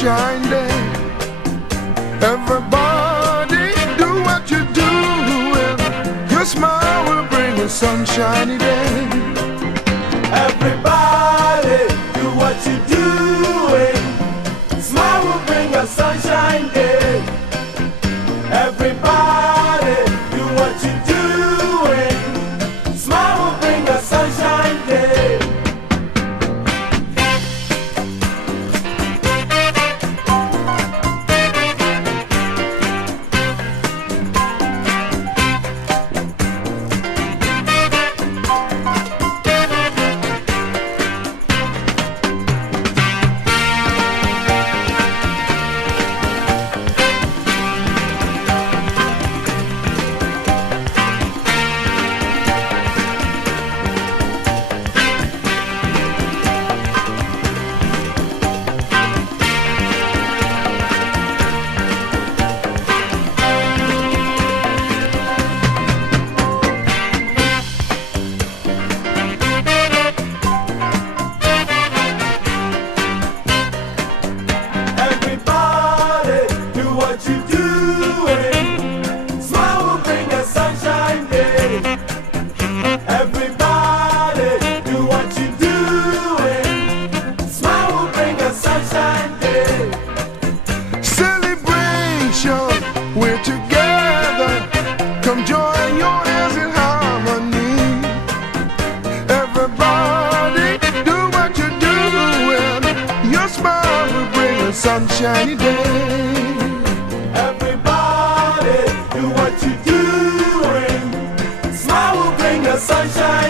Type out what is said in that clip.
sunshine day. Everybody do what you're doing. Your smile will bring a sunshiny day. Everybody do what you're doing. Smile will bring a sunshine day. Everybody do what you're doing. Smile will bring a sunshine day. We're together, come join your hands in harmony. Everybody do what you're doing. Your smile will bring a sunshiny day. Everybody do what you're doing. Smile will bring a sunshine